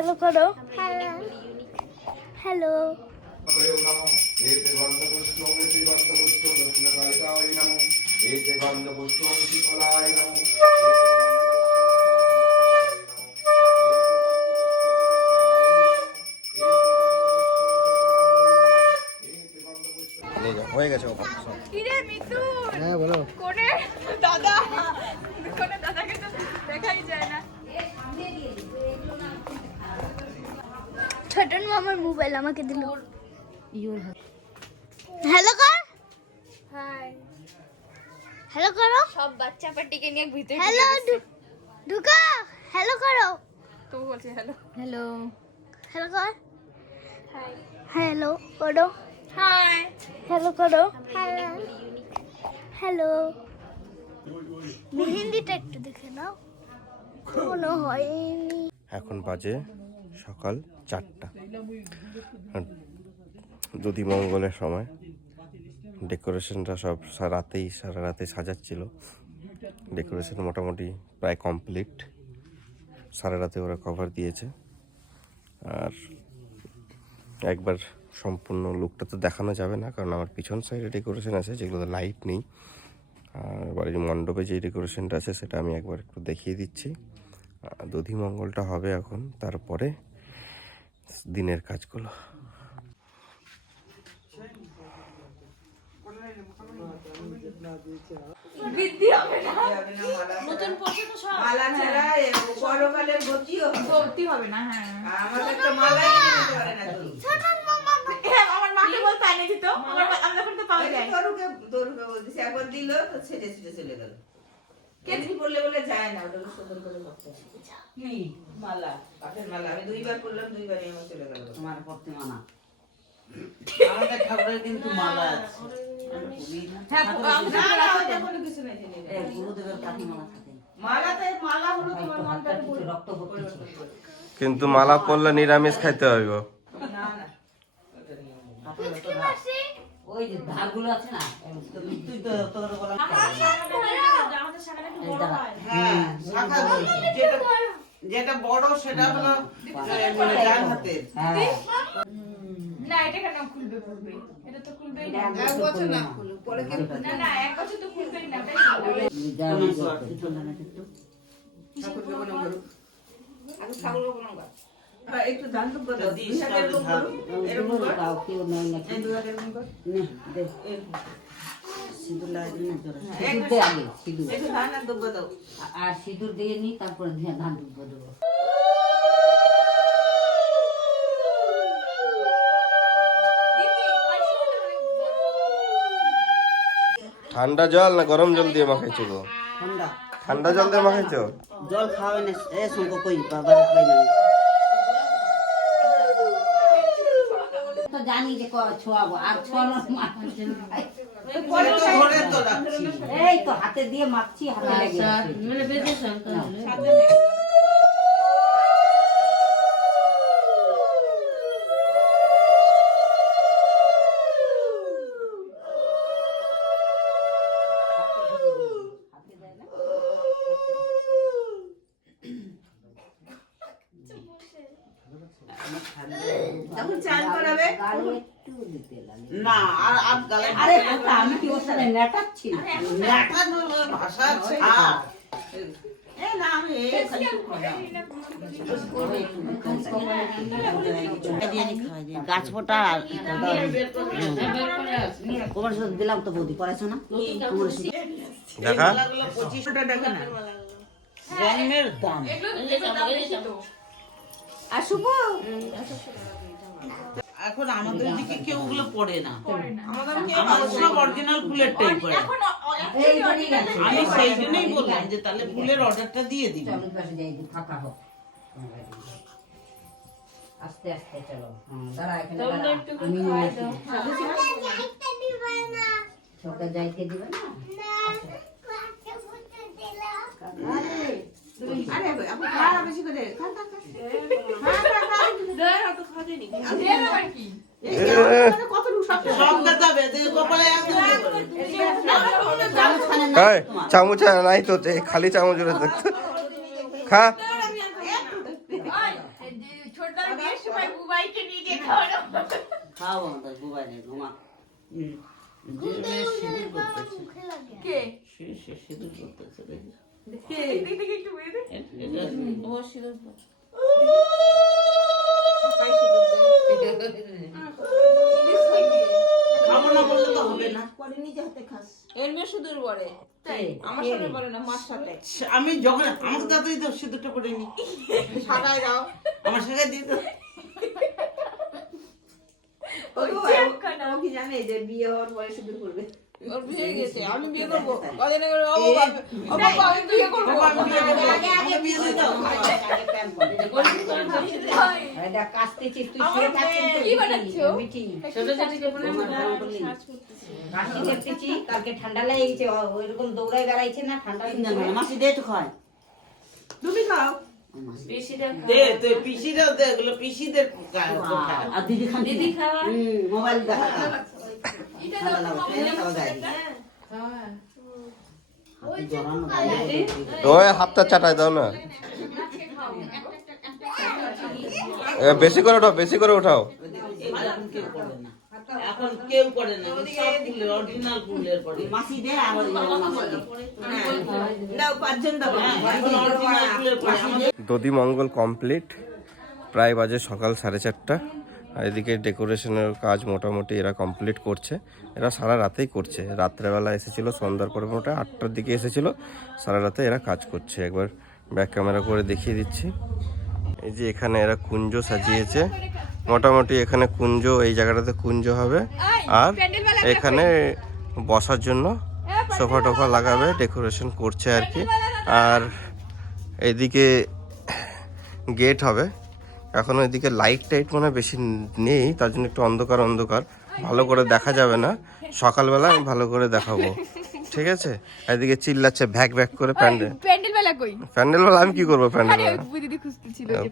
Hello করো। Hello হয়ে গেছে। হ্যাঁ বলো। দাদাকে তো দেখাই যায় না। ছোটন মামার মোবাইল আমাকে দিল। হ্যালো কর। হাই হ্যালো করো। সব বাচ্চা পার্টিকে নিয়ে ভিতরে হ্যালো ঢুকা। হ্যালো করো। তো বলছি হ্যালো হ্যালো হ্যালো কর। হাই হ্যালো করো। হাই হ্যালো করো। হ্যালো হ্যালো মেহেন্দিটা একটু দেখে নাও। কোনো হয়নি। এখন বাজে সকাল 4টা। দুদি মঙ্গলের সময় ডেকোরেশনটা সব সারা রাতে সাজাচ্ছিল। ডেকোরেশন মোটামুটি প্রায় কমপ্লিট। সারা রাতে ওরা কভার দিয়েছে। আর একবার সম্পূর্ণ লুকটা তো দেখানো যাবে না, কারণ আমার পিছন সাইডে ডেকোরেশন আছে যেগুলোতে লাইট নেই। আর বাড়ির মণ্ডপে যে ডেকোরেশনটা আছে সেটা আমি একবার একটু দেখিয়ে দিচ্ছি। দধি মঙ্গলটা হবে এখন, তারপরে দিনের কাজগুলো। নতুন পোশাক তো সব মালা ছাড়া বড়কালের ভর্তি হবে না। হ্যাঁ আমার একটা মালাই দিতে পারে না তো। আমার মাকে বলতে আনে দিত। আমি যখন তো পাওয়া যায় দরুকে বলতেছি একবার দিল তো ছেড়ে ছেড়ে চলে গেল। কেজি পড়লে বলে যায় না, ওটা সুন্দর করে করতে কি মালা, কাঠের মালা। আমি 2বার করলাম, 2বারই আমার চলে গেল। তোমার পড়তে মানা আমাদের ঠাকুরের কিন্তু মালা আছে। হ্যাঁ না ওটা কোনো কিছু নাই জানি। এই গুরুদেবের কাঠি মালা থাকে। মালাতে মালা হলো তোমার হাতটা মালটা কিছু রক্ত পড়তেছে। কিন্তু মালা পরলে নিরামিষ খাইতে হইব। না না ওই যে ধারগুলো আছে না, তুই তো তোর বলা আমাদের শাখাটা একটু বড় হয়। হ্যাঁ শাখা যেটা বড় সেটা হলো ডান হাতের। হ্যাঁ না এটা কেন খুলবে এটা তো খুলবেই না। এক বছর না খুলো পরে কি না এক বছর তো খুলবেই না। তাই ঠাকুরকে বলো করো। আমি ঠাকুরকে বলো কর। একটু দান তো বলো, দিশাকে লোক করো। এরকম কর। দাও কেউ নাই না এই দুয়ারে এরকম কর। নে দে এরকম। সিঁদুর লাগিয়ে না জোরে হ্যাঁ, সিঁদুর দে আগে সিঁদুর একটু ধান আর দুব্বা দাও। আর সিঁদুর দিয়ে নি, তারপরে ধান ডুবো দেবো। ঠান্ডা জল না গরম জল দিয়ে মাখাইছো গো? ঠান্ডা ঠান্ডা জল দিয়ে মাখাইছো? জল খাওয়াবে না এ সঙ্গ কই বাবার খাই না তো জানি যে ছোয়াবো আর ছোয়ানোর মানুষের ভাই পরে তো ধরে তো রাখছি। এই তো হাতে দিয়ে মাখছি, হাতে লেগে গেছে। মানে বেঁধে সন্তান যখন চান করাবে গালে একটু দিতে লাগে না আর আর গালে আরে কথা আমি কি ওর সাথে নেটাচ্ছি নেটানোর ভাষা আছে। এ না আমি এই খালি গাছ ফোটা তোমার সাথে দিলাম তো বৌদি করেছো না তোমার সাথে দেখা 25 টাকা দেখে না রঙের দাম আর শুভ এখন আমাদের দিকে কেউ ওগুলো পড়ে না। আমাদের আমার সব অরিজিনাল ফুলের টাই পড়ে। এই বাড়ি গেছে আমি সেই জন্যই বললাম যে তাহলে ফুলের অর্ডারটা দিয়ে দিবি। চলো পাশে যাই দি ফাঁকা হোক আস্তে আস্তে চলো দাঁড়া এখানে দাঁড়া আমি ছোট যাইতে দিবে না আরে আপনি খাওয়া বেশি করে খা খা খা কত সব দেখাবে যে কপালে একদম চামচ নাই তো, খালি চামচ দেখতো। খা ছোটদার বিয়ের সময় বুবাইকে নিয়ে গিয়ে খাওয়ানো। খাও আমাদের বুবাই নেই ঘুমা কে? সিঁদুর করতেছে দেখি। দেখি দেখি একটু বের দে। ও সিঁদুর খাবো না বললে তো হবে না। পরে নিজে হাতে খাস। এর মেয়ে সুদূর বলে। তাই আমার সাথে বলে না, মার সাথে। আমি যখন আমাকে তাড়াতাড়ি তো সিঁদুরটা করে নি। সাদায় দাও। আমার সাথে দিয়ে তো ও ও কি জানে যে বিয়ে হওয়ার পরে সিঁদুর করবে? ওর বিয়ে হয়ে গেছে, আমি বিয়ে করবো। কদিন আগে ও বাবা আমি বিয়ে করবো। আগে বিয়ে দিয়ে দাও। এটা কাস্তেছিস তুই শুয়ে থাকছিস তো কি বানাচ্ছো? মিঠি ছোট ছোট কাশি করতেছি কালকে ঠান্ডা লেগে গেছে ওইরকম দৌড়ায় বেড়াইছে না ঠান্ডা মাসি দে তো খায় তুমি খাও। দে তুই পিসিরাও দে, এগুলো পিসিদের কোঠা। আর দিদি খান দিদি খাওয়া মোবাইল দেখা ঠান্ডা লাগছে তাও গায়ে ওই হাতটা চাটাই দাও না, বেশি করে উঠাও, বেশি করে উঠাও। এখন কেউ করে না, এখন কেউ করে না, সব ফুলের অরিজিনাল ফুলের পরে। মাসি দে আমার দাও পাঁচজন দাও। এখন অরিজিনাল ফুলের পরে। আমাদের দধি মঙ্গল কমপ্লিট, প্রায় বাজে সকাল 4:30। আর এদিকে ডেকোরেশনের কাজ মোটামুটি এরা কমপ্লিট করছে। এরা সারা রাতেই করছে, রাত্রেবেলা এসেছিল, সন্ধ্যার পরে মোটা 8টার দিকে এসেছিল। সারা রাতে এরা কাজ করছে। একবার ব্যাক ক্যামেরা করে দেখিয়ে দিচ্ছি। এই যে এখানে এরা কুঞ্জ সাজিয়েছে, মোটামুটি এখানে কুঞ্জ, এই জায়গাটাতে কুঞ্জ হবে। আর এখানে বসার জন্য সোফা টোফা লাগাবে, ডেকোরেশন করছে আর কি। আর এইদিকে গেট হবে। এখন ওইদিকে লাইট টাইট মানে বেশি নেই, তার জন্য একটু অন্ধকার অন্ধকার, ভালো করে দেখা যাবে না। সকালবেলা আমি ভালো করে দেখাবো, ঠিক আছে? এদিকে চিল্লাচ্ছে ভ্যাক ভ্যাক করে প্যান্ডেল। প্যান্ডেল বেলা কই? প্যান্ডেল বেলা আমি কি করবো? প্যান্ডেল আরে বেলা ওই দিদি খুঁজতেছিল যে